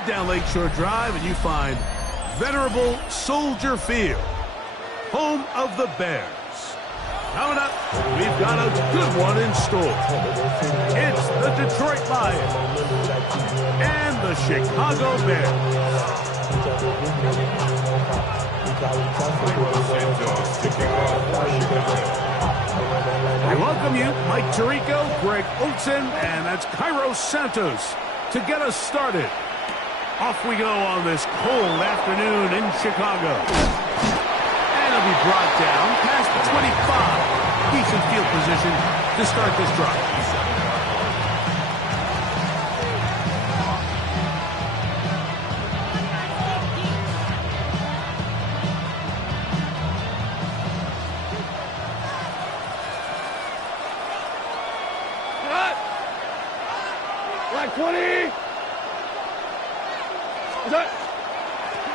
Head down Lakeshore Drive and you find venerable Soldier Field, home of the Bears. Coming up, we've got a good one in store. It's the Detroit Lions and the Chicago Bears. We welcome you, Mike Tirico, Greg Olsen, and that's Cairo Santos to get us started. Off we go on this cold afternoon in Chicago. And it'll be brought down past the 25. Decent field position to start this drive. Black 20.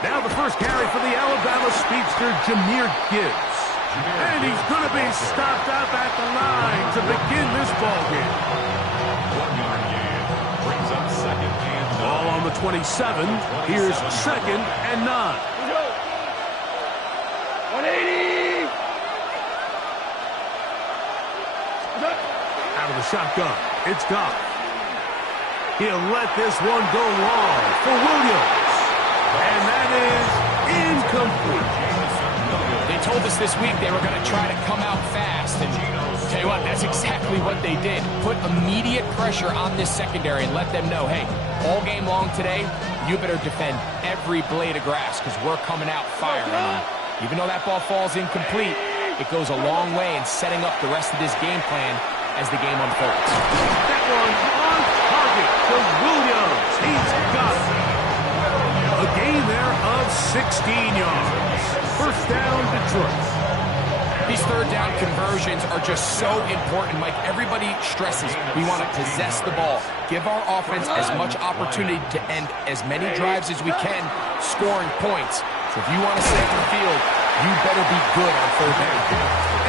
Now the first carry for the Alabama speedster, Jahmyr Gibbs. And he's going to be stopped up at the line to begin this ball game. 1 yard gain. Brings up second and 9. Ball on the 27. Here's second and 9. 180. Out of the shotgun, it's Goff. He'll let this one go long for Williams. And that is incomplete. They told us this week they were going to try to come out fast. And tell you what, that's exactly what they did. Put immediate pressure on this secondary and let them know, hey, all game long today, you better defend every blade of grass because we're coming out firing them. Even though that ball falls incomplete, it goes a long way in setting up the rest of this game plan as the game unfolds. That one on target for Williams. He's got it. A gain there of 16 yards. First down, Detroit. These third down conversions are just so important, Mike. Everybody stresses we want to possess the ball, give our offense as much opportunity to end as many drives as we can, scoring points. So if you want to stay on the field, you better be good on third down.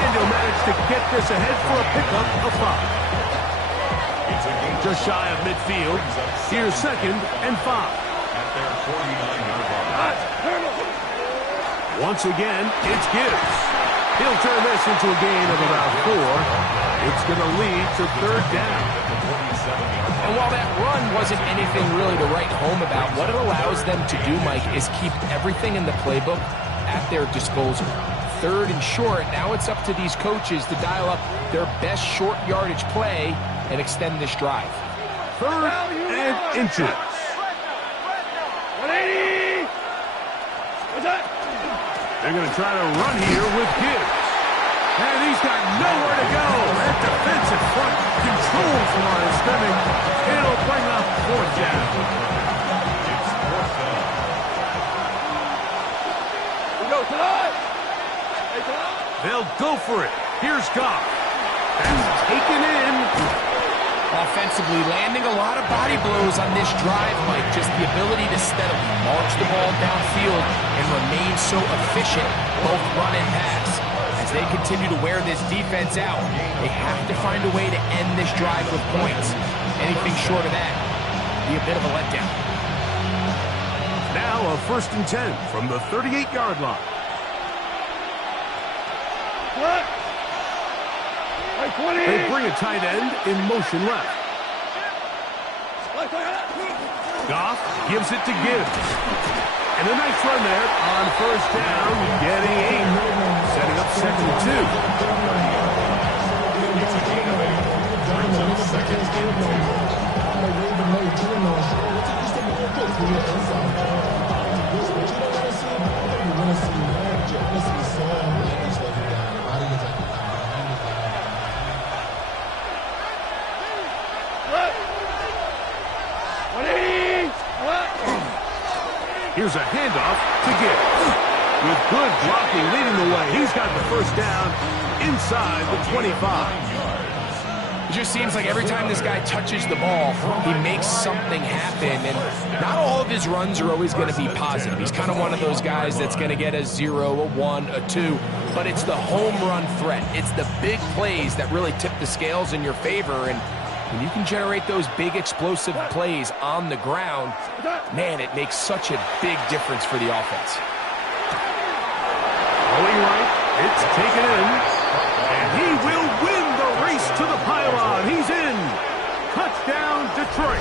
And he'll manage to get this ahead for a pickup of 5. Just shy of midfield. Here's second and 5. At their 49-yard line. Once again, it's Gibbs. He'll turn this into a gain of about 4. It's going to lead to third down. And while that run wasn't anything really to write home about, what it allows them to do, Mike, is keep everything in the playbook at their disposal. Third and short, now it's up to these coaches to dial up their best short yardage play and extend this drive. Third and inches. 180. They're going to try to run here with Gibbs. And he's got nowhere to go. That defensive front controls the line of scrimmage. It'll bring up fourth down. They'll go for it. Here's Goff. That's taken in. Offensively, landing a lot of body blows on this drive, Mike. Just the ability to steadily march the ball downfield and remain so efficient, both run and pass. As they continue to wear this defense out, they have to find a way to end this drive with points. Anything short of that would be a bit of a letdown. Now a first and 10 from the 38-yard line. They bring a tight end in motion left. Goff gives it to Gibbs. And a nice run there on first down, getting 8. Setting up second and 2. Here's a handoff to Gibbs. With good blocking leading the way, he's got the first down inside the 25. It just seems like every time this guy touches the ball, he makes something happen. And not all of his runs are always going to be positive. He's kind of one of those guys that's going to get a 0, a 1, a 2. But it's the home run threat. It's the big plays that really tip the scales in your favor. And When you can generate those big explosive plays on the ground, man, it makes such a big difference for the offense. Going right, it's taken in, and he will win the race to the pylon. He's in. Touchdown, Detroit.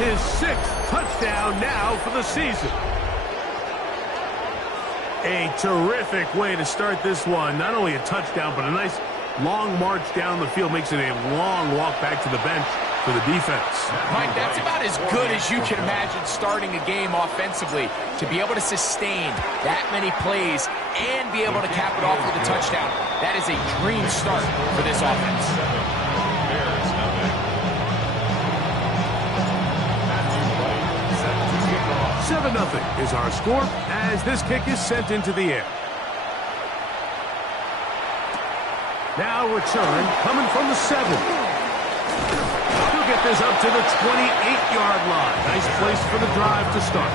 His 6th touchdown now for the season. A terrific way to start this one. Not only a touchdown, but a nice long march down the field. Makes it a long walk back to the bench for the defense. Mike, that's about as good as you can imagine starting a game offensively. To be able to sustain that many plays and be able to cap it off with a touchdown, that is a dream start for this offense. 7-0 is our score as this kick is sent into the air. Now return coming from the 7. He'll get this up to the 28-yard line. Nice place for the drive to start.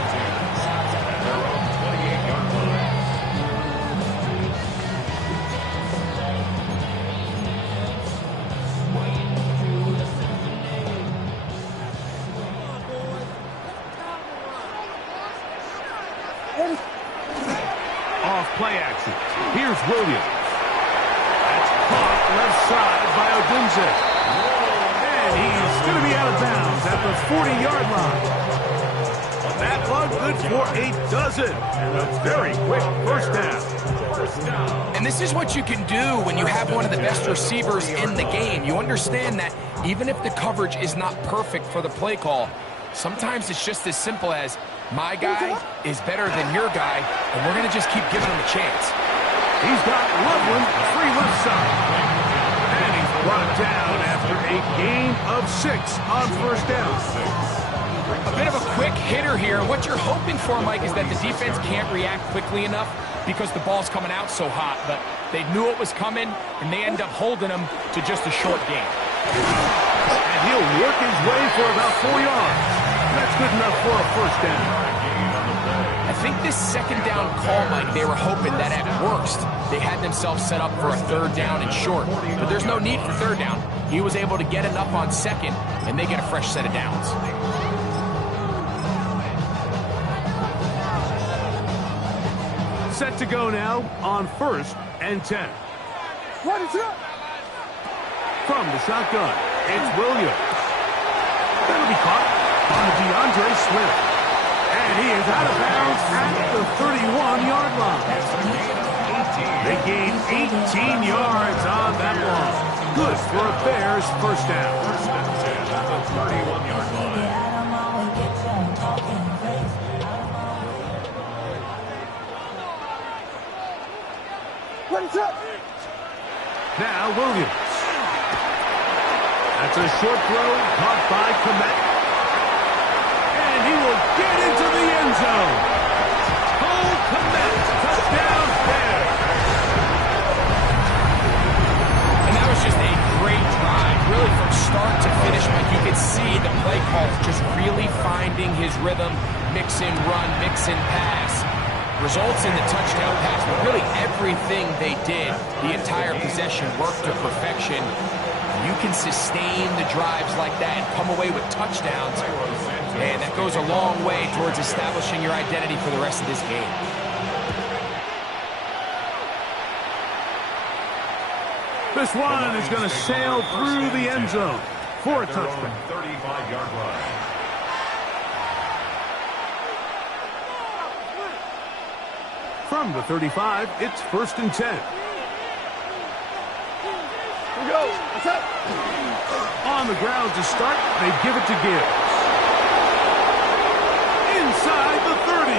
Off play action. Here's Williams. That's caught left side by Odunze. And he's going to be out of bounds at the 40-yard line. That one good for a dozen. And a very quick first down. And this is what you can do when you have one of the best receivers in the game. You understand that even if the coverage is not perfect for the play call, sometimes it's just as simple as, my guy is better than your guy, and we're going to just keep giving him a chance. He's got Loveland free left side. And he's brought down after a gain of 6 on first down. A bit of a quick hitter here. What you're hoping for, Mike, is that the defense can't react quickly enough because the ball's coming out so hot. But they knew it was coming, and they end up holding him to just a short gain. And he'll work his way for about 4 yards. That's good enough for a first down. I think this second down call, Mike, they were hoping that at worst they had themselves set up for a third down and short. But there's no need for third down. He was able to get enough on second, and they get a fresh set of downs. Set to go now on 1st and 10. From the shotgun, it's Williams. That'll be caught on DeAndre Swift. And he is out of bounds at the 31-yard line. They gain 18 yards on that one. Good for a Bears first down. 31-yard line. Now Williams. That's a short throw caught by Kmet. And he will get into the end zone. Cole Kmet, touchdown Bears. And that was just a great drive. Really from start to finish, Mike, you could see the play call just really finding his rhythm. Mix and run, mix and pass. Results in the touchdown pass, but really everything they did, the entire possession worked to perfection. You can sustain the drives like that and come away with touchdowns, and that goes a long way towards establishing your identity for the rest of this game. This one is going to sail through the end zone for a touchdown. 35-yard line. From the 35, it's 1st and 10. Here we go. What's up? On the ground to start, they give it to Gibbs. Inside the 30.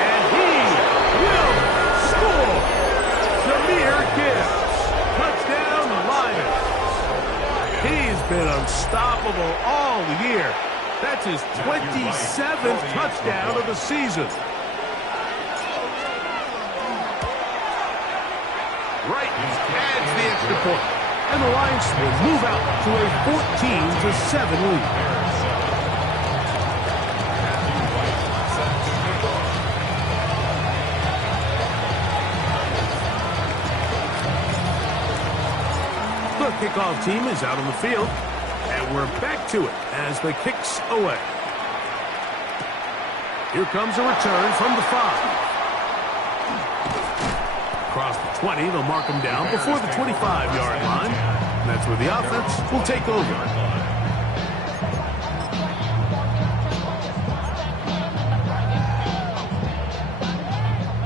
And he will score. Jahmyr Gibbs. Touchdown, Lions. He's been unstoppable all year. That's his 27th touchdown of the season. Right adds the extra point. And the Lions will move out to a 14-7 lead. The kickoff team is out on the field. And we're back to it as the kick's away. Here comes a return from the 5. Across the 20, they'll mark him down before the 25-yard line. And that's where the offense will take over.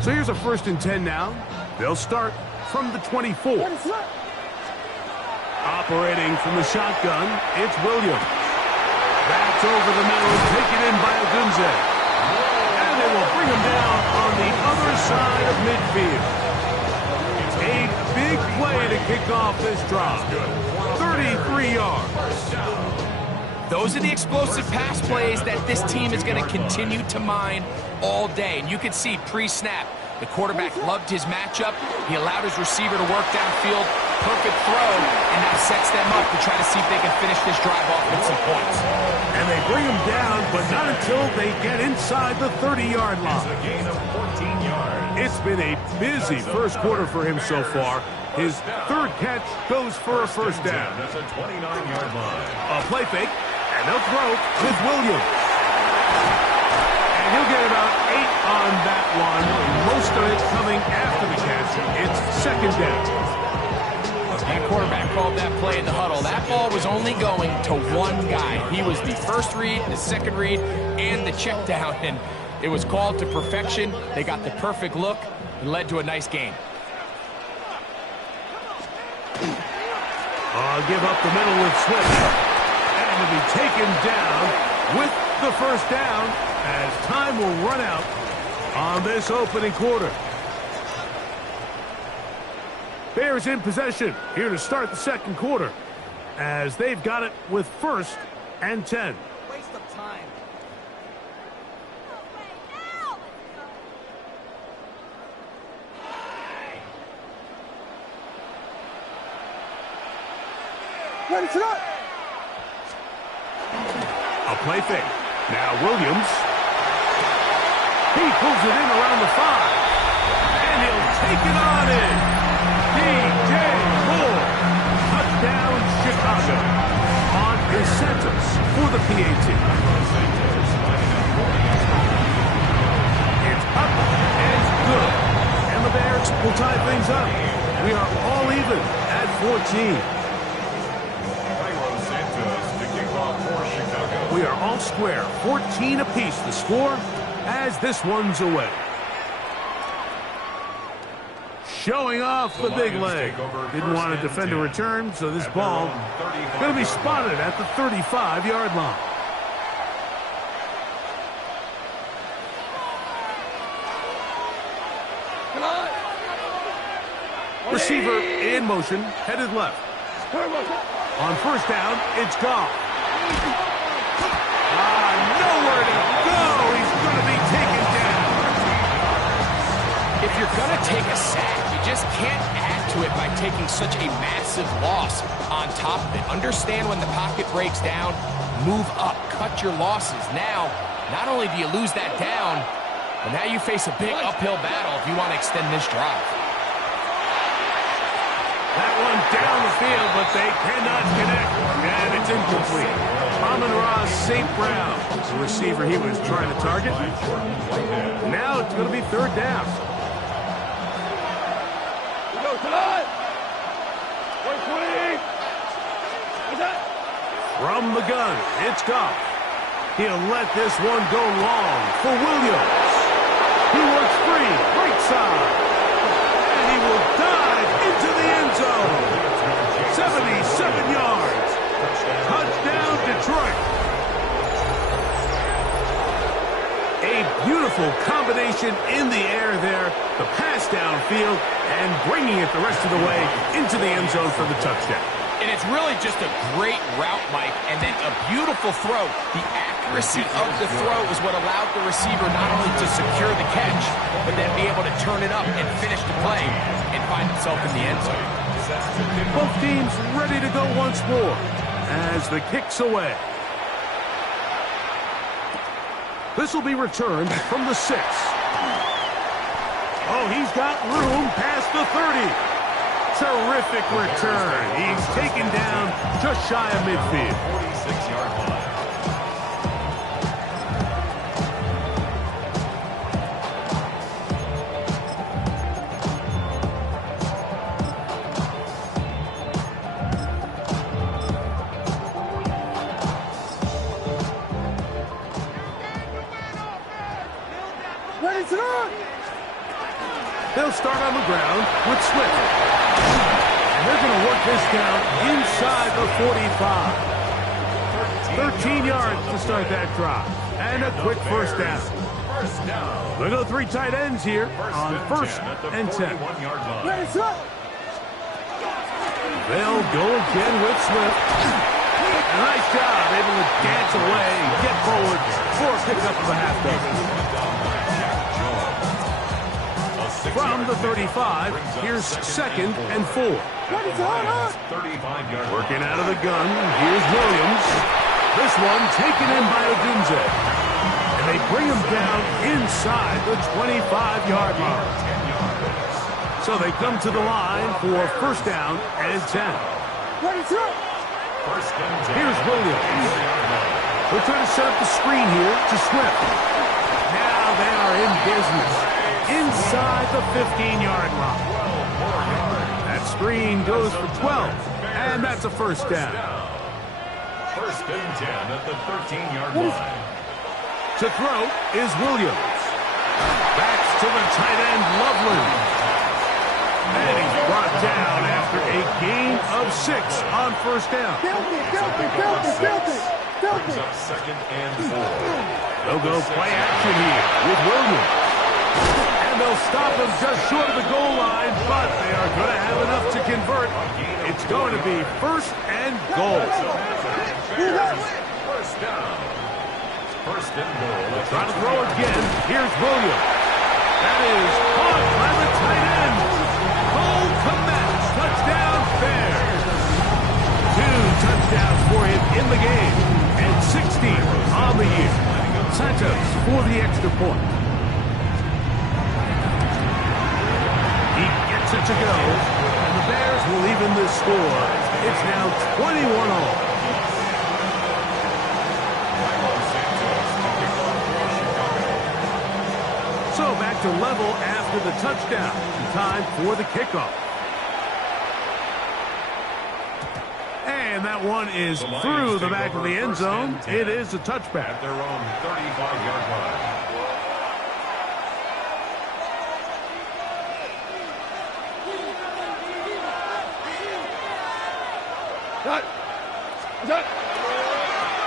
So here's a 1st and 10 now. They'll start from the 24. Operating from the shotgun, it's Williams. That's over the middle, taken in by Odunze. And they will bring him down on the other side of midfield. A big play to kick off this drive. 33 yards. Those are the explosive pass plays that this team is going to continue to mine all day. And you can see pre-snap, the quarterback loved his matchup. He allowed his receiver to work downfield. Perfect throw, and now sets them up to try to see if they can finish this drive off with some points. And they bring him down, but not until they get inside the 30-yard line. A gain of 14 yards. It's been a busy first quarter for him so far. His 3rd catch goes for a 1st down. That's a 29-yard line. A play fake, and they'll throw with Williams. And he'll get about 8 on that one. Most of it coming after the catch. It's 2nd down. That quarterback called that play in the huddle. That ball was only going to one guy. He was the 1st read, the 2nd read, and the check down. And it was called to perfection. They got the perfect look and led to a nice game. Give up the middle with Swift. And to be taken down with the 1st down as time will run out on this opening quarter. Bears in possession here to start the 2nd quarter as they've got it with 1st and 10. Waste of time. Ready to go. A play fake. Now Williams. He pulls it in around the 5. And he'll take it on in. DJ Moore. Touchdown, Chicago. On his sentence for the PAT. It's up and good. And the Bears will tie things up. We are all even at 14. Cairo Santos to kick off for Chicago. We are all square. 14 apiece the score as this one's away. Showing off the big leg. Didn't want to defend a return, so this ball going to be spotted at the 35-yard line. Receiver in motion, headed left. On 1st down, it's Goff. Nowhere to go. He's going to be taken down. If you're going to take a sack, you just can't add to it by taking such a massive loss on top of it. Understand when the pocket breaks down, move up, cut your losses. Now, not only do you lose that down, but now you face a big uphill battle if you want to extend this drive. That one down the field, but they cannot connect. And it's incomplete. Amon-Ra St. Brown, the receiver he was trying to target. Now it's going to be 3rd down. Go tonight. 120. From the gun, it's Goff. He'll let this one go long for Williams. He works free, right side. And he will dive into the end zone. 77 yards. Touchdown, Detroit. A beautiful combination in the air there. The pass downfield and bringing it the rest of the way into the end zone for the touchdown. And it's really just a great route, Mike, and then a beautiful throw. The accuracy of the throw is what allowed the receiver not only to secure the catch, but then be able to turn it up and finish the play and find himself in the end zone. Both teams ready to go once more as the kick's away. This will be returned from the 6. Oh, he's got room past the 30. Terrific return. He's taken down just shy of midfield. 46-yard line. Ready to run! They'll start on the ground with Swift. And they're going to work this down inside the 45. 13 yards to start that drive. And a quick first down. First down. They'll go 3 tight ends here on first and 10. 41-yard line. Ready to run! They'll go again with Swift. A nice job, able to dance away, get forward for a pickup of a half dozen. From the 35, here's second and 4. Ready to run! 35-yard Working out of the gun, here's Williams. This one taken in by Odunze. And they bring him down inside the 25-yard line. So they come to the line for first down and 10. Ready to run! Here's Williams. They're trying to set up the screen here to Swift. Now they are in business inside the 15-yard line. That screen goes for 12, and that's a first down. First and 10 at the 13-yard line. To throw is Williams. Backs to the tight end, Loveland. And he's brought down after a gain of 6 on first down. Brings up second and 4. They'll go play action here with Williams. And they'll stop him just short of the goal line, but they are going to have enough to convert. It's going to be first and goal. First down. First and goal. Trying to throw again. Here's Williams. That is caught by the tight end. Cole Kmet. Touchdown fair. 2 touchdowns for him in the game. And 16 on the year. Santos for the extra point. He gets it to go. And the Bears will even this score. It's now 21-all. So back to level after the touchdown. Time for the kickoff. And that one is through the back of the end zone. It is a touchback. At their own 35-yard line.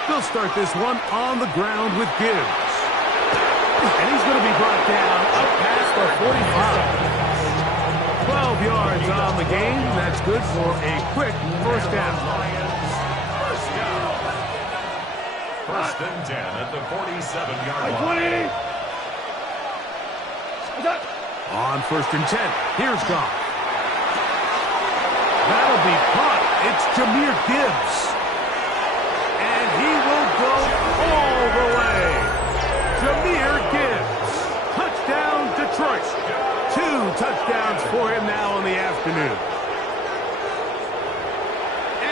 They'll start this one on the ground with Gibbs. And he's going to be brought down up past the 45. 12 yards on the game. That's good for a quick first down. First and 10 at the 47-yard line. On first and 10, here's Goff. That'll be caught. It's Jahmyr Gibbs. And he will go all the way. Jahmyr Gibbs. Touchdown, Detroit. 2 touchdowns for him now in the afternoon.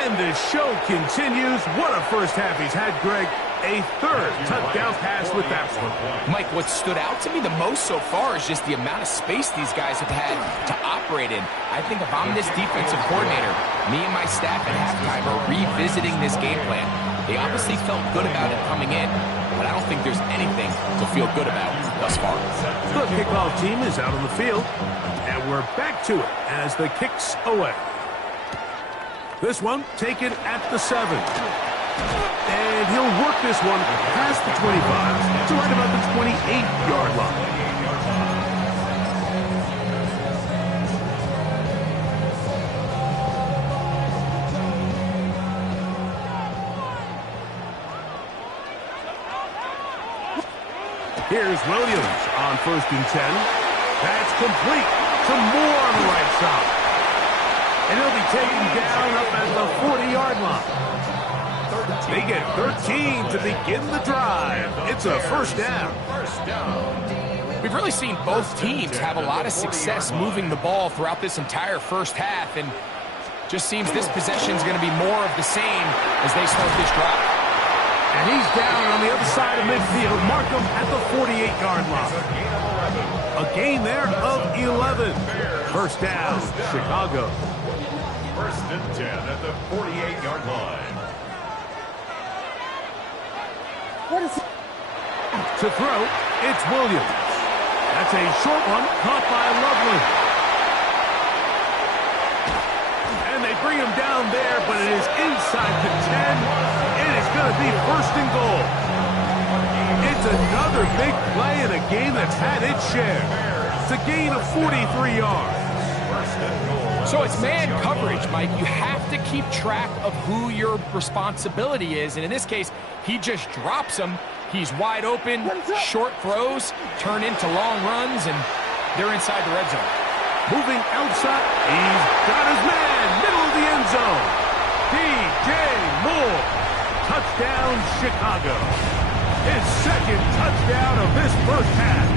And the show continues. What a first half he's had, Greg. A third touchdown pass with that one. Mike, what stood out to me the most so far is just the amount of space these guys have had to operate in. I think if I'm this defensive coordinator, me and my staff at halftime are revisiting this game plan. They obviously felt good about it coming in, but I don't think there's anything to feel good about thus far. The kickoff team is out on the field, and we're back to it as the kicks away. This one taken at the 7. And he'll work this one past the 25 to right about the 28-yard line. Here's Williams on first and 10. That's complete to Moore on the right side. And he'll be taken down up at the 40-yard line. They get 13 to begin the drive. It's a first down. We've really seen both teams have a lot of success moving the ball throughout this entire first half, and just seems this possession is going to be more of the same as they start this drive. And he's down on the other side of midfield. Mark him at the 48-yard line. A gain there of 11. First down, Chicago. First and 10 at the 48-yard line. What is it? To throw, it's Williams. That's a short one, caught by Lovely. And they bring him down there, but it is inside the 10. It is going to be first and goal. It's another big play in a game that's had its share. It's a gain of 43 yards. So it's man coverage, Mike. You have to keep track of who your responsibility is. And in this case, he just drops him. He's wide open. Short throws turn into long runs, and they're inside the red zone. Moving outside. He's got his man. Middle of the end zone. DJ Moore. Touchdown, Chicago. His second touchdown of this first half.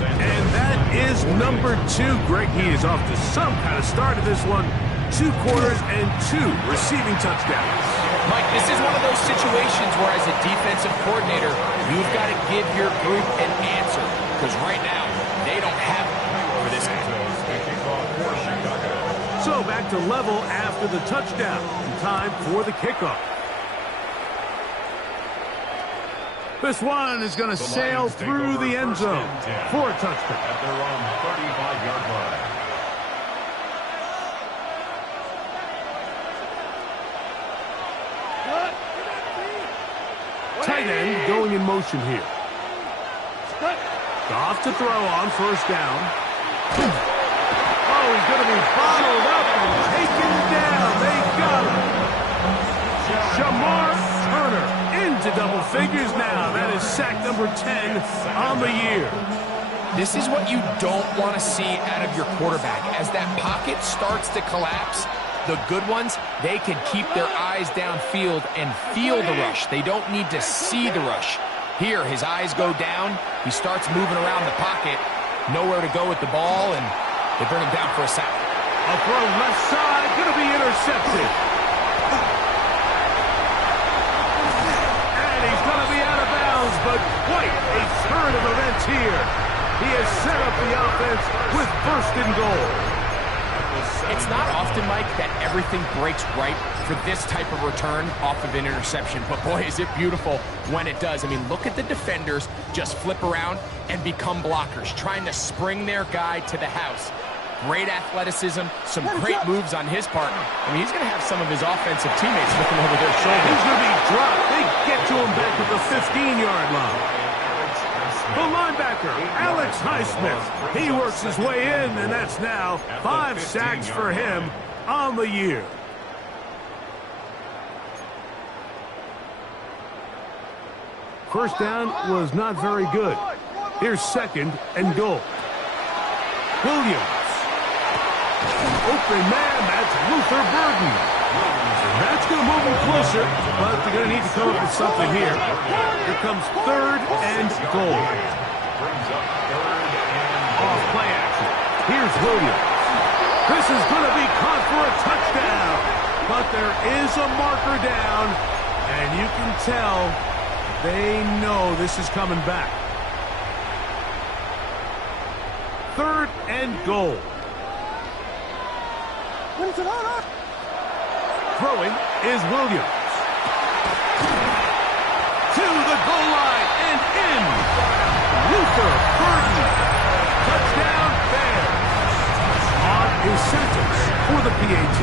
And that is number 2. Greg, he is off to some kind of start of this one. 2 quarters and 2 receiving touchdowns. Mike, this is one of those situations where as a defensive coordinator, you've got to give your group an answer. Because right now, they don't have it for this game. So back to level after the touchdown. Time for the kickoff. This one is going to sail through the end zone for a touchdown. At their own 35-yard line. Tight end going in motion here. Off to throw on first down. Oh, he's going to be bottled up and taken down. They got him. Shamar Turner into double figures now. That is sack number 10 on the year. This is what you don't want to see out of your quarterback. As that pocket starts to collapse, the good ones, they can keep their eyes downfield and feel the rush. They don't need to see the rush. Here, his eyes go down. He starts moving around the pocket. Nowhere to go with the ball, and they bring him down for a sack. A throw left side, going to be intercepted. And he's going to be out of bounds, but quite a turn of events here. He has set up the offense with first and goal. It's not often, Mike, that everything breaks right for this type of return off of an interception. But boy, is it beautiful when it does. I mean, look at the defenders just flip around and become blockers, trying to spring their guy to the house. Great athleticism, some great moves on his part. I mean, he's going to have some of his offensive teammates looking over their shoulders. He's going to be dropped. They get to him back at the 15-yard line. The linebacker, Alex Highsmith. He works his way in, and that's now 5 sacks for him on the year. First down was not very good. Here's second and goal. Williams. Open man, that's Luther Burden. That's going to move him closer, but they're going to need to come up with something here. Here comes third and goal. Off play action. Here's Williams. This is going to be caught for a touchdown, but there is a marker down, and you can tell they know this is coming back. Third and goal. Throwing is Williams. To the goal line and in. Luther Burden. Touchdown Bears. On is Santos for the PAT.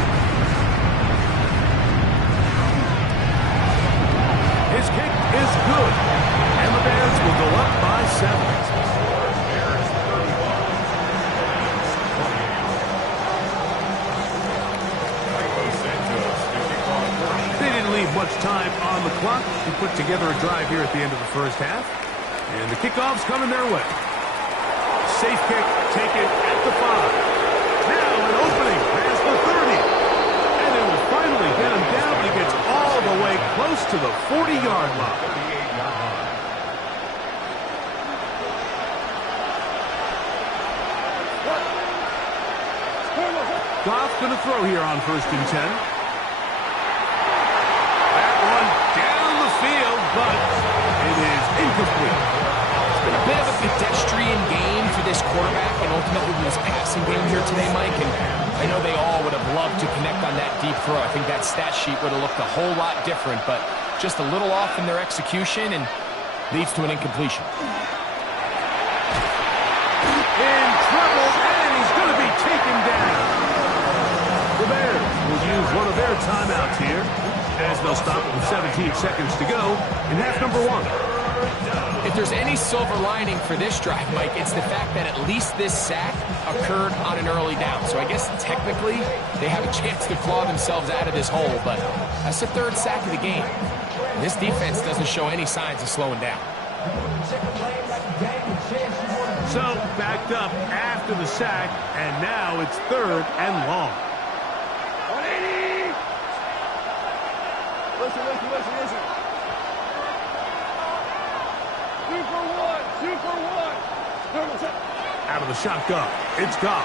His kick is good. And the Bears will go up by 7. Leave much time on the clock to put together a drive here at the end of the first half. And the kickoff's coming their way. Safe kick taken at the 5. Now an opening past the 30. And they will finally get him down. He gets all the way close to the 40-yard line. Goff going to throw here on 1st and 10. That one down the field, but it is incomplete. It's been a bit of a pedestrian game for this quarterback and ultimately this passing game here today, Mike. And I know they all would have loved to connect on that deep throw. I think that stat sheet would have looked a whole lot different, but just a little off in their execution and leads to an incompletion. In trouble, and he's going to be taken down. The Bears will use one of their timeouts here as they'll stop with 17 seconds to go in half number 1. If there's any silver lining for this drive, Mike, it's the fact that at least this sack occurred on an early down. So I guess technically they have a chance to claw themselves out of this hole, but that's the 3rd sack of the game. And this defense doesn't show any signs of slowing down. So backed up after the sack, and now it's 3rd and long. 180! Listen. 2 for 1. Out of the shotgun, it's Goff.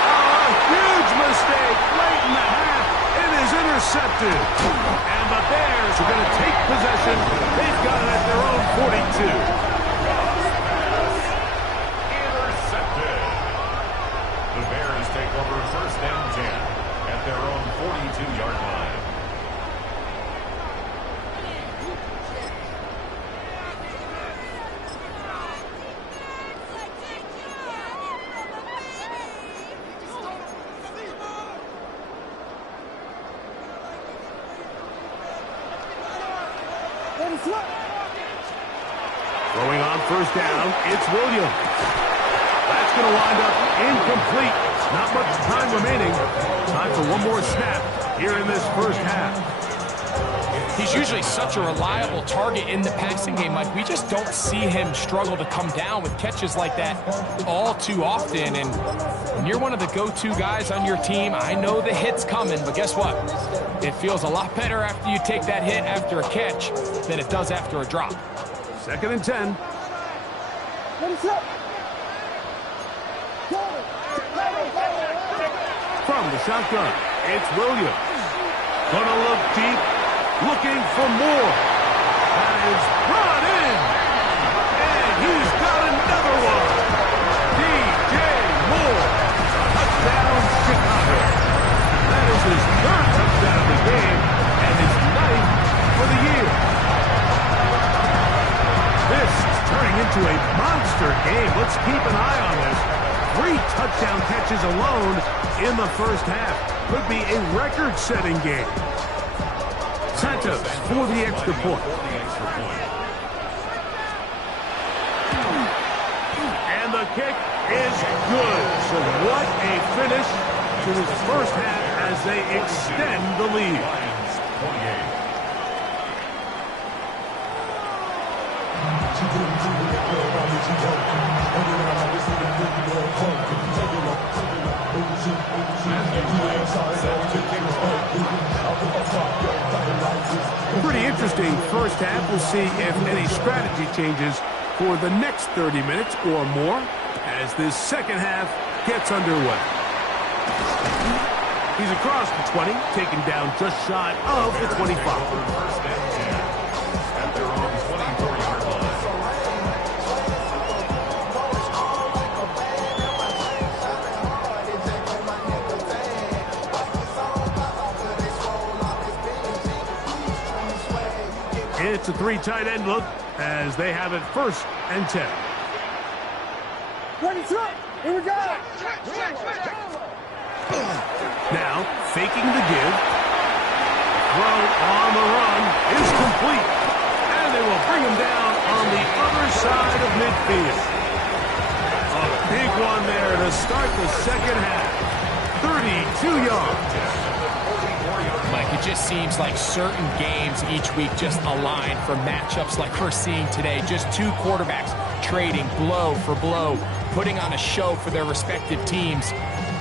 Oh, a huge mistake late in the half. It is intercepted. And the Bears are going to take possession. They've got it at their own 42. Intercepted. The Bears take over 1st and 10 at their own 42-yard line. Throwing on 1st down, it's Williams. That's going to wind up incomplete. Not much time remaining. Time for one more snap here in this 1st half. He's usually such a reliable target in the passing game, Mike. We just don't see him struggle to come down with catches like that all too often. And when you're one of the go-to guys on your team, I know the hit's coming, but guess what? It feels a lot better after you take that hit after a catch than it does after a drop. 2nd and 10. From the shotgun, it's Williams. Gonna look deep, looking for more. That is brought in. And he's got another one. DJ Moore. Touchdown, Chicago. That is his 3rd touchdown of the game and his 9th for the year. This is turning into a monster game. Let's keep an eye on this. 3 touchdown catches alone in the 1st half. Could be a record-setting game. Santos for the extra point. And the kick is good. So what a finish to this 1st half as they extend the lead. Lions 28. Pretty interesting 1st half. We'll see if any strategy changes for the next 30 minutes or more as this 2nd half gets underway. He's across the 20, taken down just shy of the 25. 1st and 10 at their own 24-yard line. It's a 3 tight end look as they have it 1st and 10. Here we go. Now, faking the give. Throw on the run is complete. And they will bring him down on the other side of midfield. A big one there to start the 2nd half. 32 yards. Mike, it just seems like certain games each week just align for matchups like we're seeing today. Just 2 quarterbacks trading blow for blow, putting on a show for their respective teams.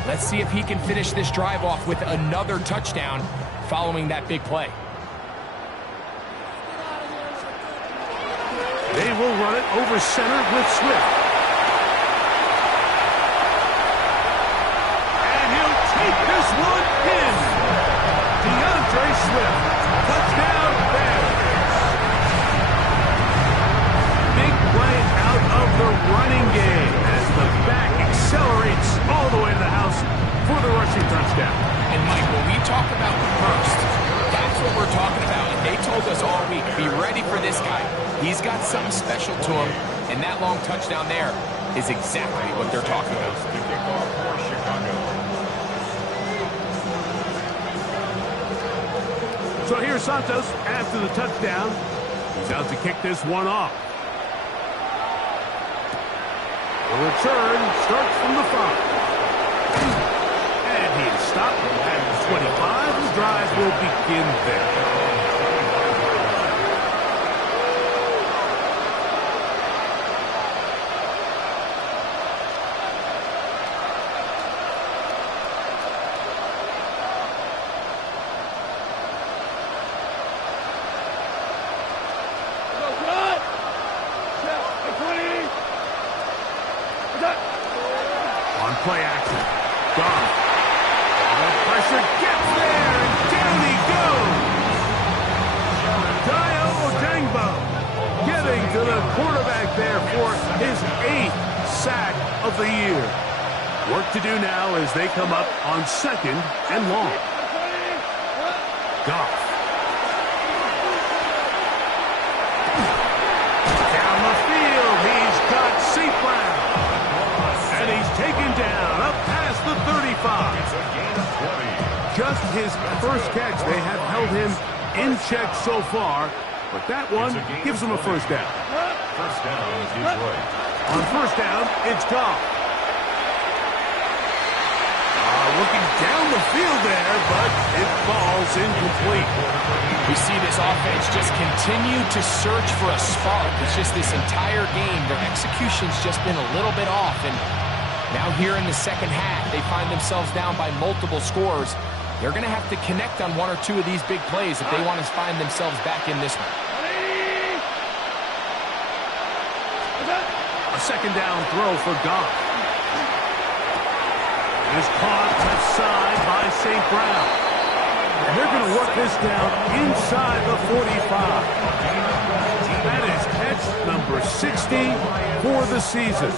Let's see if he can finish this drive off with another touchdown following that big play. They will run it over center with Swift. take this one in. DeAndre Swift, touchdown Bears. Big play out of the running game as the back accelerates all the way to the house for the rushing touchdown. And Mike, when we talk about burst, that's what we're talking about. And they told us all week, be ready for this guy. He's got something special to him, and that long touchdown there is exactly what they're talking about. The kickoff for Chicago. So here's Santos after the touchdown. He's out to kick this one off. The return starts from the 5. And he is stopped at the 25. The drive will begin there. Play action. Gone. The pressure gets there, and down he goes. Dayo Odeyingbo getting to the quarterback there for his 8th sack of the year. Work to do now as they come up on 2nd and long. Goff. Down the field, he's got St. Brown. And he's taken down up past the 35. It's a gain of 20. Just his first catch. They have held him in check so far, but that one gives him a first down. First down, Detroit. On first down, it's Goff. Looking down the field there, but it falls incomplete. We see this offense just continue to search for a spark. It's just this entire game, their execution's just been a little bit off, and now here in the second half, they find themselves down by multiple scores. They're going to have to connect on 1 or 2 of these big plays if they want to find themselves back in this one. A second down throw for Goff. It is caught left side by St. Brown. And they're going to work this down inside the 45. That is catch number 60 for the season.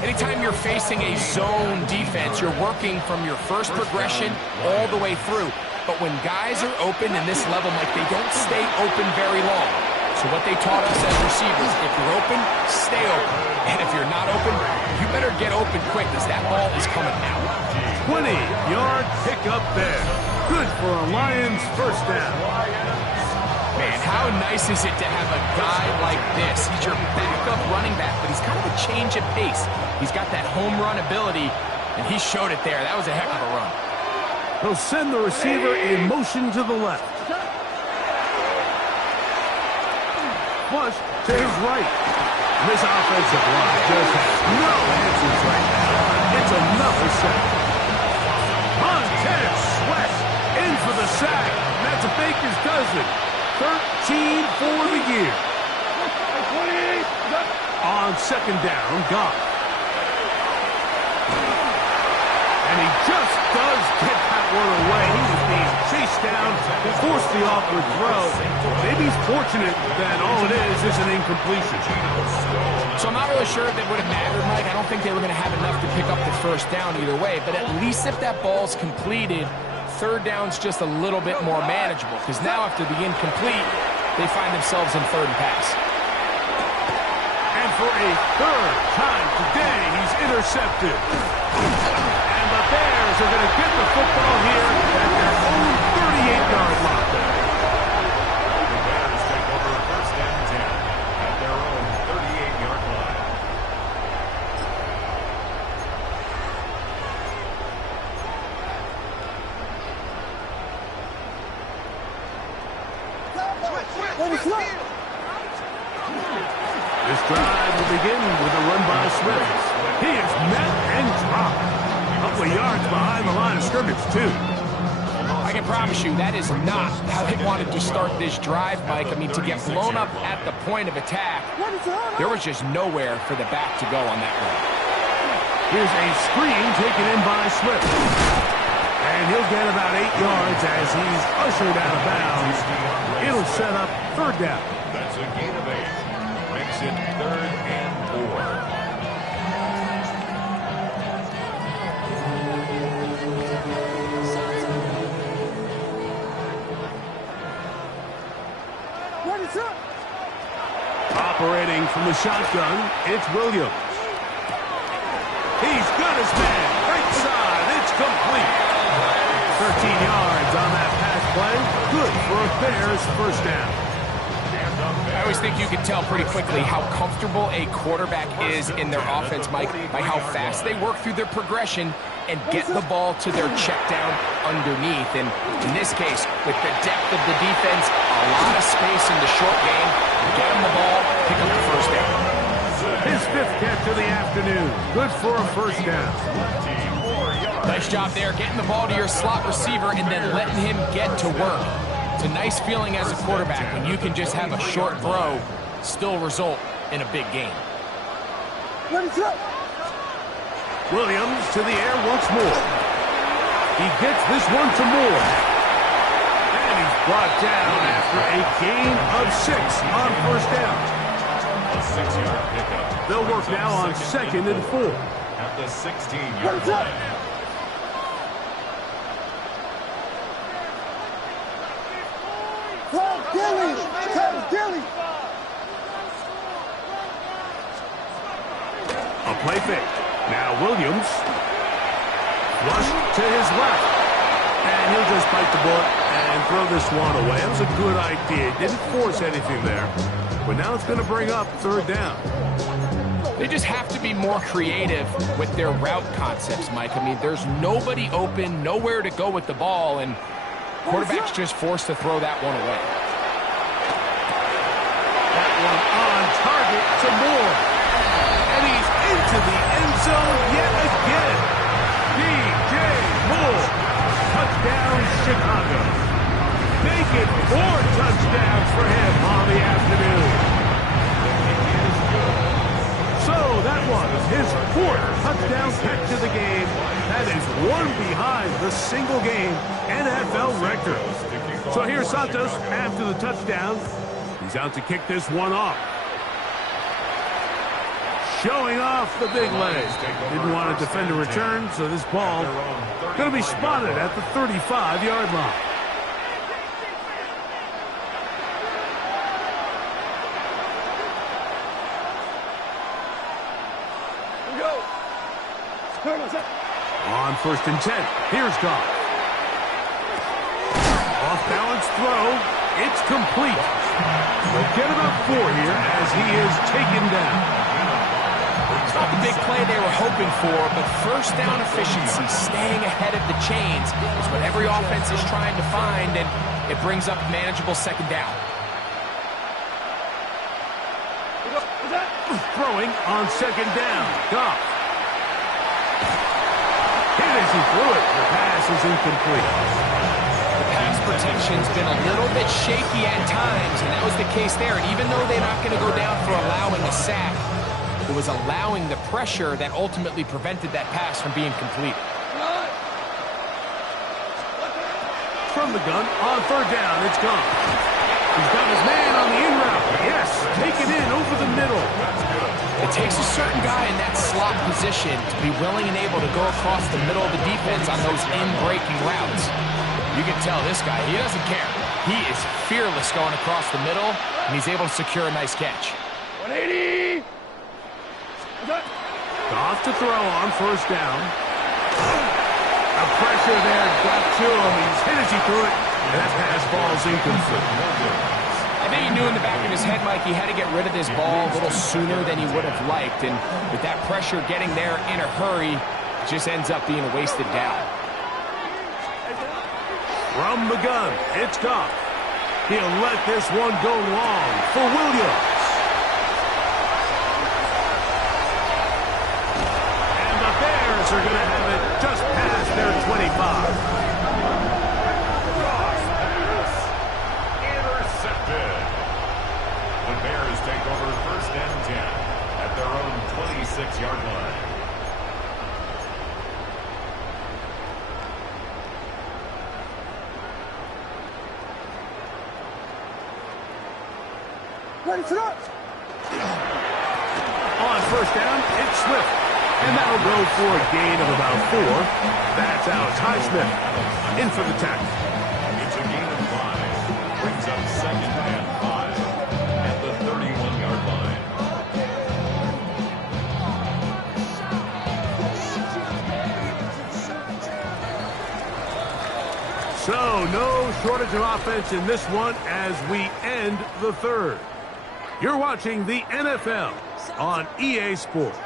Anytime you're facing a zone defense, you're working from your first progression all the way through. But when guys are open in this level, Mike, they don't stay open very long. So what they taught us as receivers, if you're open, stay open. And if you're not open, you better get open quick as that ball is coming out. 20-yard pickup there. Good for a Lions first down. Man, how nice is it to have a guy like this? He's your backup running back, but he's kind of a change of pace. He's got that home run ability, and he showed it there. That was a heck of a run. He'll send the receiver in motion to the left. Flush to his right. This offensive line just has no answers right now. It's another sack. Montez Sweat in for the sack. And that's a Baker's dozen. 13 for the year. On second down, Goff. And he just does get that one away. He was being chased down to force the awkward throw. Maybe he's fortunate that all it is an incompletion. So I'm not really sure if it would have mattered, Mike. I don't think they were going to have enough to pick up the first down either way. But at least if that ball's completed, third down's just a little bit more manageable. Because now after the incomplete, they find themselves in third and pass. And for a third time today, he's intercepted. And the Bears are going to get the football here at their own 38-yard line. The Bears take over first and 10 at their own 38-yard line. This drive will begin with a run by Swift. He is met and dropped. A couple of yards behind the line of scrimmage, too. I can promise you that is not how they wanted to start this drive, Mike. I mean, to get blown up at the point of attack, there was just nowhere for the back to go on that run. Here's a screen taken in by Swift. And he'll get about 8 yards as he's ushered out of bounds. It'll set up third down. That's a gain of 8. Makes it 3rd and 4. Operating from the shotgun, it's Williams. He's got his man. Right side. It's complete. 13 yards on that pass play. Good for a Bears first down. I always think you can tell pretty quickly how comfortable a quarterback is in their offense, Mike, by how fast they work through their progression and get the ball to their check down underneath. And in this case, with the depth of the defense, a lot of space in the short game, get him the ball, pick up the first down. His 5th catch of the afternoon. Good for a first down. Nice job there, getting the ball to your slot receiver and then letting him get to work. It's a nice feeling as a quarterback when you can just have a short throw still result in a big game. Williams to the air once more. He gets this one to Moore. And he's brought down after a gain of 6 on first down. A 6-yard pickup. They'll work now on 2nd and 4. At the 16-yard line. Gilly! A play fake. Now Williams. Flush to his left. And he'll just bite the bullet and throw this one away. That was a good idea. Didn't force anything there. But now it's going to bring up third down. They just have to be more creative with their route concepts, Mike. I mean, there's nobody open, nowhere to go with the ball, and quarterback's just forced to throw that one away. That one on target to Moore. And he's into the end zone yet again. D.J. Moore. Touchdown, Chicago. Make it 4 touchdowns for him on the afternoon. So that was his 4th touchdown catch of the game. That is one behind the single-game NFL record. So here's Santos after the touchdown. He's out to kick this one off. Showing off the big leg. Didn't want to defend a return, so this ball going to be spotted at the 35-yard line. On 1st and 10, here's Goff. Off-balance throw, it's complete. They'll get about 4 here as he is taken down. It's not the big play they were hoping for, but first down efficiency, staying ahead of the chains, is what every offense is trying to find, and it brings up manageable 2nd down. Throwing on 2nd down, Goff. Hit as he threw it. The pass is incomplete. The pass protection's been a little bit shaky at times, and that was the case there. And even though they're not going to go down for allowing a sack, it was allowing the pressure that ultimately prevented that pass from being complete. From the gun, on 3rd down, it's gone. He's got his man on the in route. Yes, taken in over the middle. It takes a certain guy in that slot position to be willing and able to go across the middle of the defense on those in-breaking routes. You can tell this guy, he doesn't care. He is fearless going across the middle, and he's able to secure a nice catch. 180! Off to throw on 1st down. The pressure there got to him. He's hit as he threw it, and that pass ball's incomplete. I think he knew in the back of his head, Mike, he had to get rid of this ball a little sooner than he would have liked. And with that pressure getting there in a hurry, it just ends up being a wasted down. From the gun, it's Goff. He'll let this one go long for Williams. And the Bears are going to have it just past their 25. The Bears take over 1st and 10 at their own 26-yard line. Ready, set up. On first down, it's Swift. And that'll go for a gain of about 4. That's Alex Highsmith in for the tackle. It's a gain of 5. Brings up 2nd and 5 at the 31-yard line. So no shortage of offense in this one as we end the third. You're watching the NFL on EA Sports.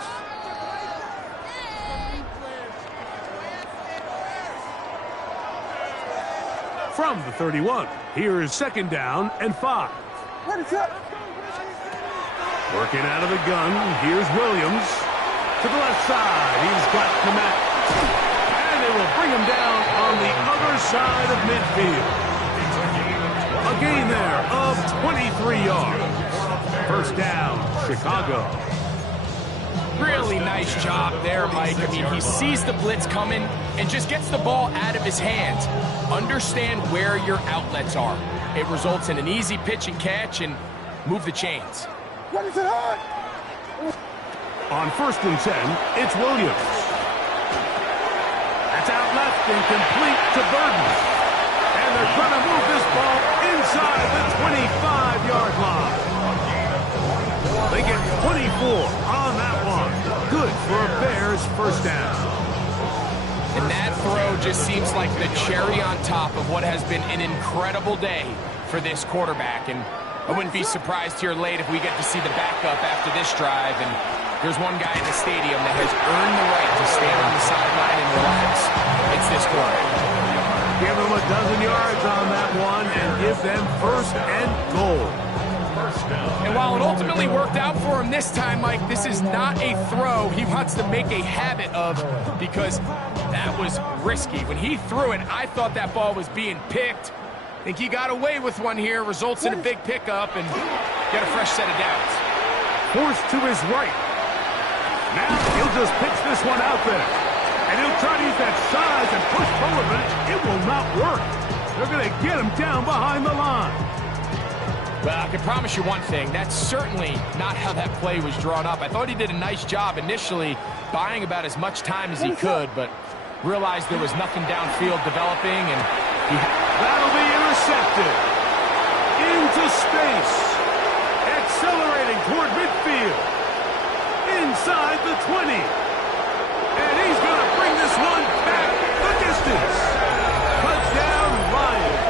From the 31, here is 2nd down and 5. Ready, set. Working out of the gun, here's Williams. To the left side, he's got Komet. And they will bring him down on the other side of midfield. A gain there of 23 yards. First down, Chicago. Really nice job there, Mike. I mean, he sees the blitz coming and just gets the ball out of his hands. Understand where your outlets are. It results in an easy pitch and catch and move the chains. Ready, set, hard. On 1st and 10, it's Williams. That's out left and complete to Burden. And they're going to move this ball inside the 25-yard line. They get 24 on that one. Good for a Bears first down. And that throw just seems like the cherry on top of what has been an incredible day for this quarterback. And I wouldn't be surprised here late if we get to see the backup after this drive. And there's one guy in the stadium that has earned the right to stand on the sideline and relax. It's this quarterback. Give them a dozen yards on that one and give them 1st and goal. And while it ultimately worked out for him this time, Mike, this is not a throw he wants to make a habit of because that was risky. When he threw it, I thought that ball was being picked. I think he got away with one here, results in a big pickup and get a fresh set of downs. Forced to his right. Now he'll just pitch this one out there. And he'll try to use that size and push forward, but it will not work. They're going to get him down behind the line. Well, I can promise you one thing. That's certainly not how that play was drawn up. I thought he did a nice job initially buying about as much time as he could, but realized there was nothing downfield developing, and that'll be intercepted. Into space. Accelerating toward midfield. Inside the 20. And he's going to bring this one back the distance. Touchdown, Lions.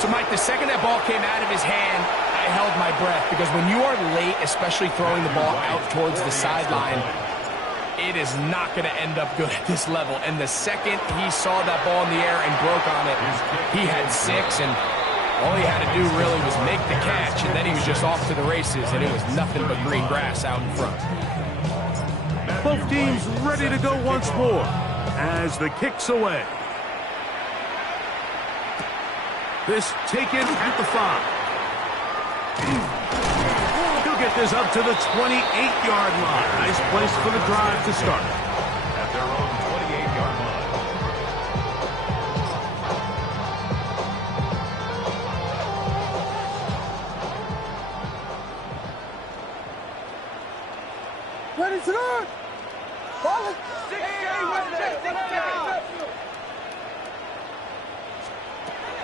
So, Mike, the second that ball came out of his hand, I held my breath because when you are late, especially throwing the ball out towards the sideline, it is not going to end up good at this level. And the second he saw that ball in the air and broke on it, he had 6, and all he had to do really was make the catch, and then he was just off to the races, and it was nothing but green grass out in front. Both teams ready to go once more as the kick's away. This taken at the 5. He'll get this up to the 28-yard line. Nice place for the drive to start. At their own 28-yard line. Ready, set, hard. Ball it.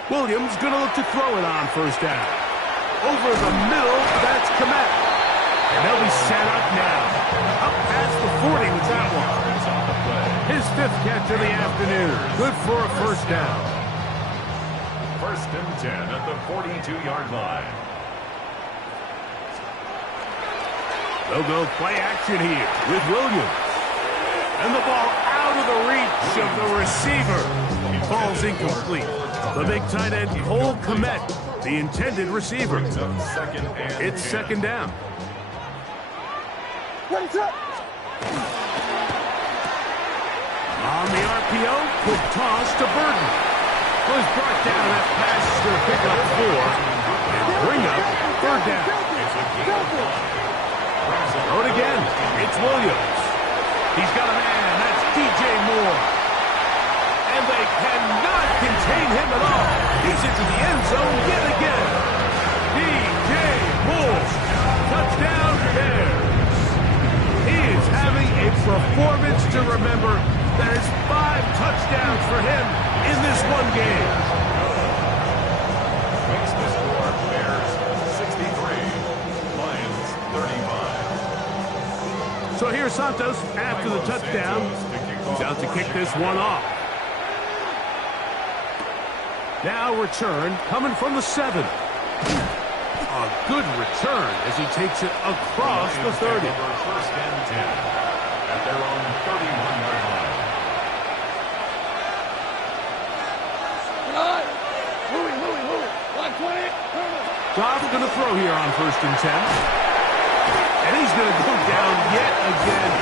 Williams going to look to throw it on first down. Over the middle, that's Komet. And they'll be set up now. Up past the 40 with that one. His 5th catch of the afternoon. Good for a first down. 1st and 10 at the 42-yard line. They'll go play action here with Williams. And the ball out of the reach of the receiver. Falls incomplete. The big tight end, Cole Komet, the intended receiver. It's 2nd down. Ready, set. On the RPO, quick toss to Burden. Was brought down that pass to pick up 4 and bring up 3rd down. Throw it again. It's Williams. He's got a man. That's DJ Moore. And they cannot contain him at all. He's into the end zone yet again. performance to remember. That is 5 touchdowns for him in this one game. Makes the score Bears 63, Lions 35. So here's Santos after the touchdown. He's out to kick this one off. Now return coming from the 7. A good return as he takes it across the 30. First and 10 at their own 31-yard line. Goff's going to throw here on first and 10. And he's going to go down yet again.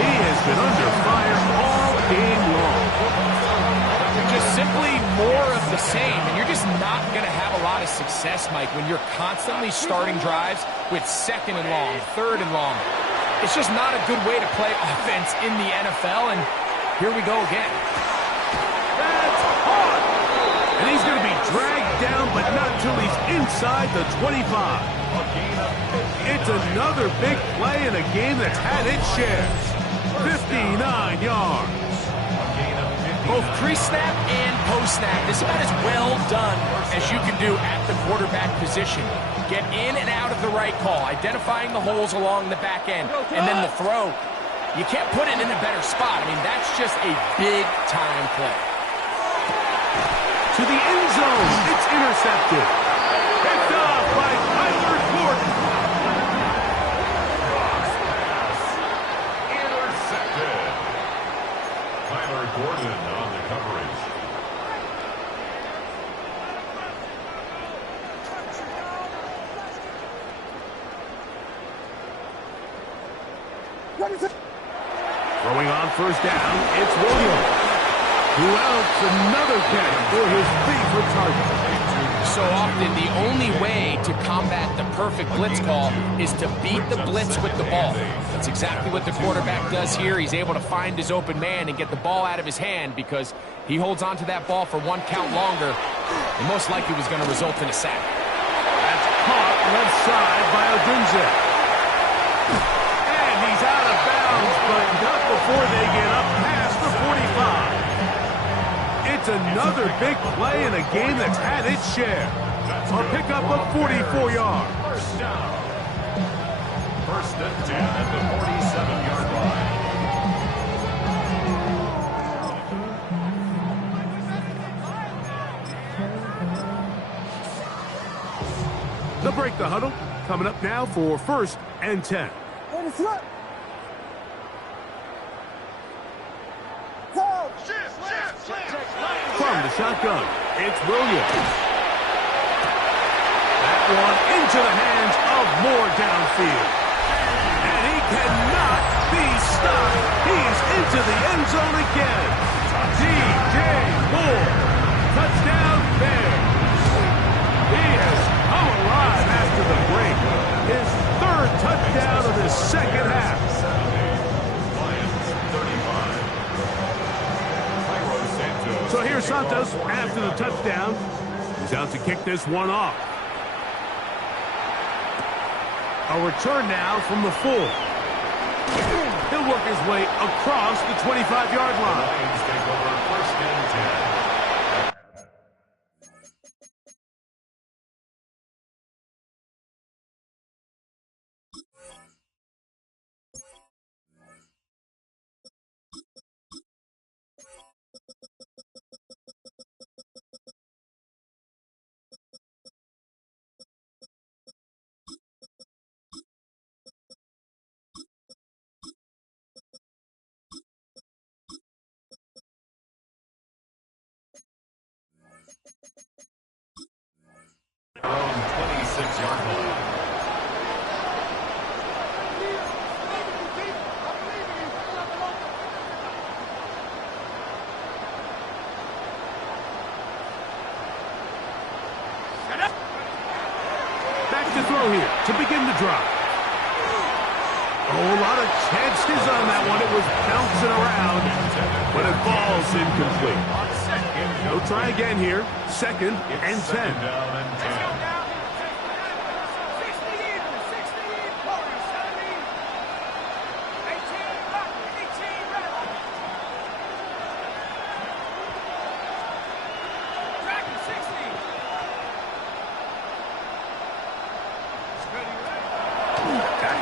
He has been under fire all game long. Just simply more of the same, and you're just not going to have a lot of success, Mike, when you're constantly starting drives with second and long, third and long. It's just not a good way to play offense in the NFL, and here we go again. That's hard. And he's going to be dragged down, but not till he's inside the 25. It's another big play in a game that's had its shares. 59 yards. Both pre-snap and post-snap, this is about as well done as you can do at the quarterback position. Get in and out of the right call, identifying the holes along the back end, and then the throw. You can't put it in a better spot. I mean, that's just a big-time play. To the end zone, it's intercepted. Picked off by Kyler Gordon. Intercepted. Kyler Gordon on the coverage. Throwing on first down, it's Williams. Who else? Another catch for his favorite target. So often, the only way to combat the perfect blitz call is to beat the blitz with the ball. That's exactly what the quarterback does here. He's able to find his open man and get the ball out of his hand because he holds on to that ball for one count longer, and most likely was going to result in a sack. That's caught left side by Odunze. And he's out of bounds, but not before they get up past the 45. It's another big play in a game that's had its share. A pickup of 44 yards. First down. First and 10 at the 47-yard line. They'll break the huddle. Coming up now for first and 10. From the shotgun, it's Williams. That one into the hands of Moore downfield. And he cannot be stopped. He's into the end zone again. DJ Moore. Touchdown Bears. He has come alive after the break. His third touchdown of the second half. So here's Santos after the touchdown. He's out to kick this one off. A return now from the full. He'll work his way across the 25-yard line. Lions take over first and 10. Their own 26-yard line. Back to throw here to begin the drive. Oh, a lot of chances on that one. It was bouncing around, but it falls incomplete. He'll try again here. Second and 10. Second down and 10.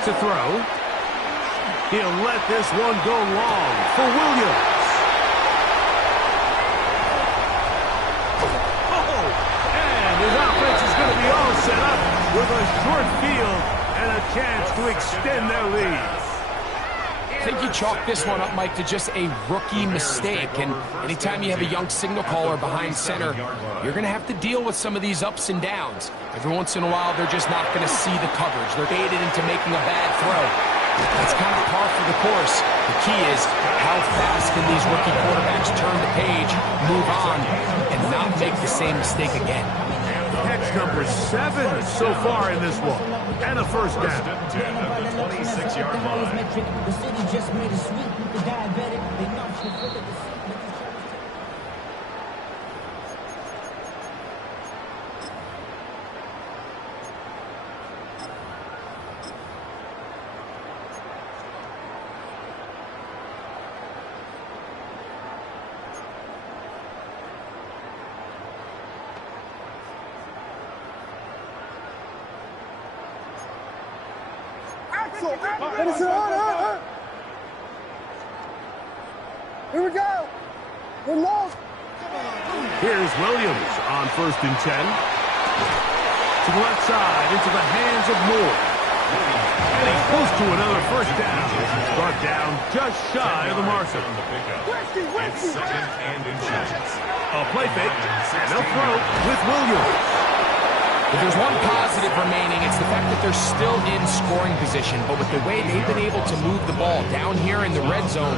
to throw. He'll let this one go long for Williams. And his offense is going to be all set up with a short field and a chance to extend their lead. I think you chalk this one up, Mike, to just a rookie mistake. And anytime you have a young signal caller behind center, you're going to have to deal with some of these ups and downs. Every once in a while, they're just not going to see the coverage. They're baited into making a bad throw. That's kind of par for the course. The key is how fast can these rookie quarterbacks turn the page, move on, and not make the same mistake again. Catch number 7 so far in this one. And a first down. At the 26-yard line. The city just made a sweep with the diabetic. They know she's full of the sick. Let us on. Here we go. We're lost. Here's Williams on 1st and 10. To the left side, into the hands of Moore. And he's close to another first down. Brought down just shy of the marker. It's 2nd and inches. A play fake, and they'll throw with Williams. If there's one positive remaining, it's the fact that they're still in scoring position. But with the way they've been able to move the ball down here in the red zone,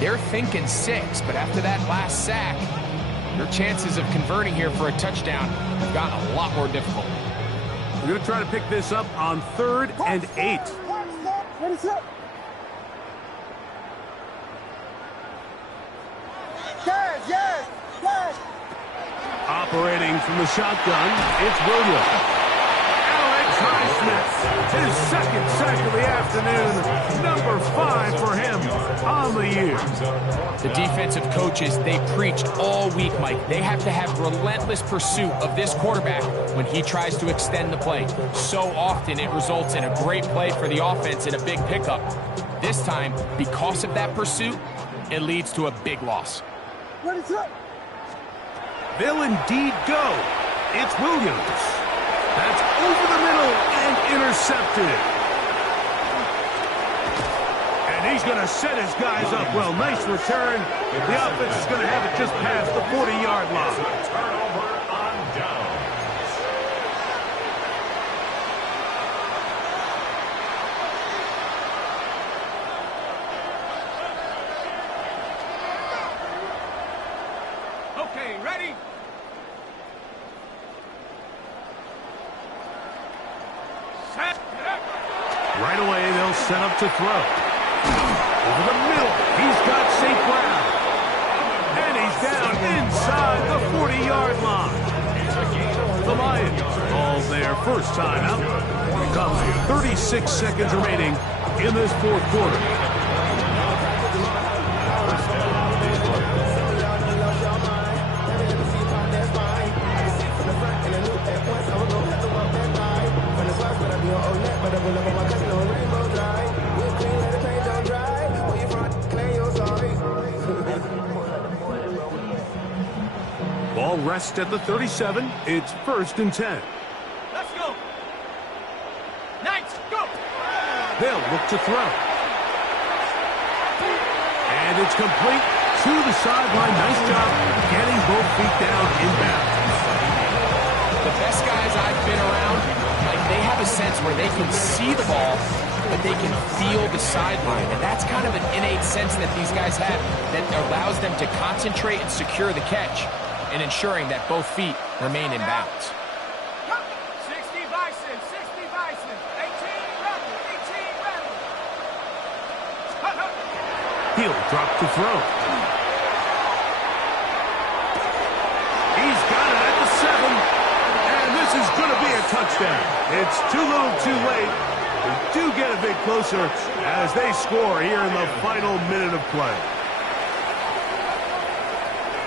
they're thinking 6. But after that last sack, their chances of converting here for a touchdown have gotten a lot more difficult. We're going to try to pick this up on 3rd and 8. Let us up. Yes. Operating from the shotgun, it's Williams. Alex Highsmith, his 2nd sack of the afternoon, number 5 for him on the year. The defensive coaches, they preached all week, Mike. They have to have relentless pursuit of this quarterback when he tries to extend the play. So often it results in a great play for the offense and a big pickup. This time, because of that pursuit, it leads to a big loss. Let us up. They'll indeed go. It's Williams. That's over the middle and intercepted. And he's going to set his guys up well. Nice return. The offense is going to have it just past the 40-yard line. Turnover on downs. Okay, ready? Set. Right away, they'll set up to throw. Over the middle, he's got St. Brown. And he's down inside the 40-yard line. The Lions call their first timeout. Comes with 36 seconds remaining in this 4th quarter. Ball rests at the 37. It's 1st and 10. Let's go. Knights, go. They'll look to throw. And it's complete to the sideline. Nice job getting both feet down inbound. The best guys I've been around, like, they have a sense where they can see the ball, but they can feel the sideline. And that's kind of an innate sense that these guys have that allows them to concentrate and secure the catch and ensuring that both feet remain in bounds. 60 Bison, 18 Rebel, 18 Rebel. He'll drop to throw. He's got it at the 7. And this is going to be a touchdown. It's too little too late. They do get a bit closer as they score here in the final minute of play.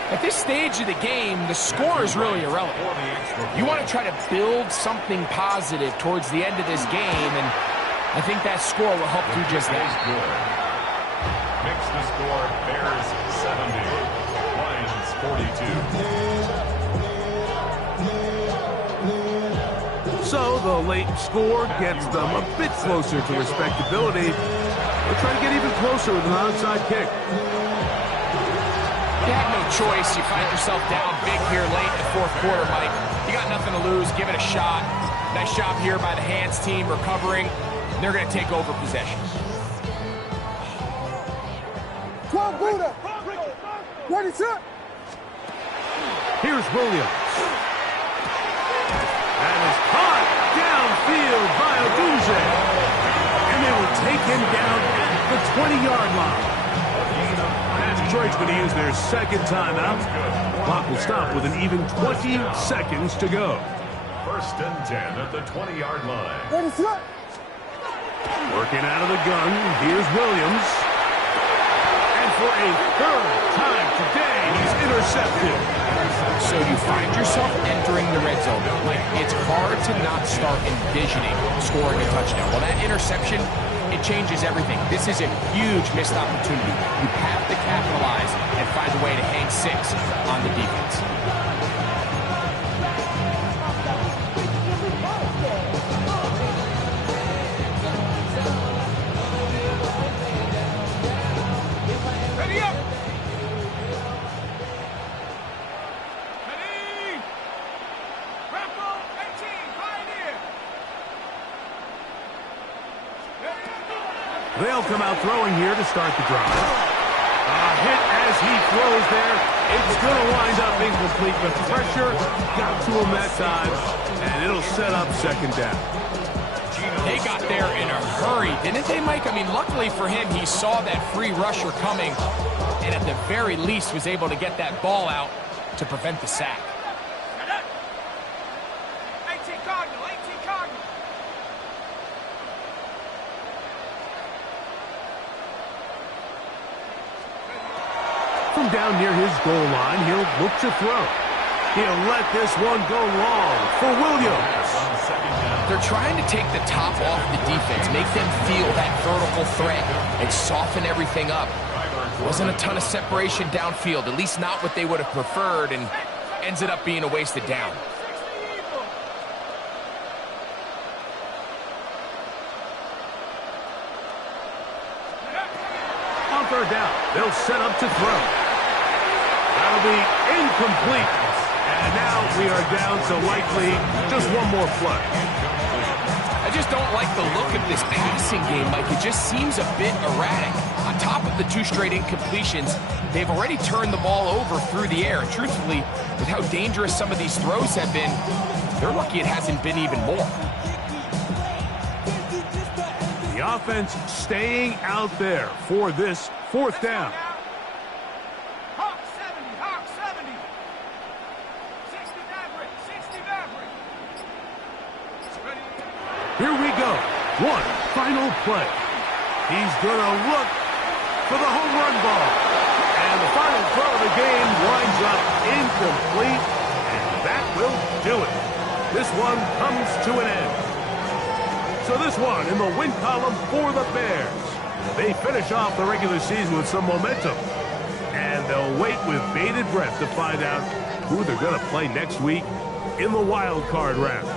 At this stage of the game, the score is really irrelevant. You want to try to build something positive towards the end of this game, and I think that score will help do just that. Mix the score, Bears 70, Lions 42. So the late score gets them a bit closer to respectability. They'll try to get even closer with an onside kick. You had no choice. You find yourself down big here late in the fourth quarter, Mike. You got nothing to lose. Give it a shot. Nice job here by the hands team recovering. They're going to take over possession. 12 Buddha. Ready, set. Here's Williams. That is caught downfield by Odunze. And they will take him down at the 20-yard line. As Detroit's going to use their second timeout. Clock will stop with an even 20 seconds to go. First and 10 at the 20-yard line. Ready, set. Working out of the gun, here's Williams. And for a third time today, he's intercepted. So you find yourself entering the red zone. Like, it's hard to not start envisioning scoring a touchdown. Well, that interception, it changes everything. This is a huge missed opportunity. You have to capitalize and find a way to hang 6 on the defense. Ready up. Ready. Rambo 18, Pioneer. They'll come out throwing here to start the drive. A hit as he throws there. It's going to wind up incomplete, but pressure got to him that time, and it'll set up second down. They got there in a hurry, didn't they, Mike? I mean, luckily for him, he saw that free rusher coming, and at the very least was able to get that ball out to prevent the sack. 18 Cardinal, 18 Cardinal. From down near his goal line, he'll look to throw. He'll let this one go long for Williams. They're trying to take the top off the defense, make them feel that vertical threat, and soften everything up. Wasn't a ton of separation downfield, at least not what they would have preferred, and ends it up being a wasted down. On third down, they'll set up to throw. That'll be incomplete. And now we are down to likely just one more play. I just don't like the look of this passing game, Mike. It just seems a bit erratic. On top of the 2 straight incompletions, they've already turned the ball over through the air. And truthfully, with how dangerous some of these throws have been, they're lucky it hasn't been even more. The offense staying out there for this fourth down. Hawk 70, Hawk 70. 60 Maverick, 60 Maverick. Ready. Here we go. One final play. He's going to look for the home run ball. And the final throw of the game winds up incomplete. And that will do it. This one comes to an end. So this one in the win column for the Bears. They finish off the regular season with some momentum. And they'll wait with bated breath to find out who they're going to play next week in the wild card round.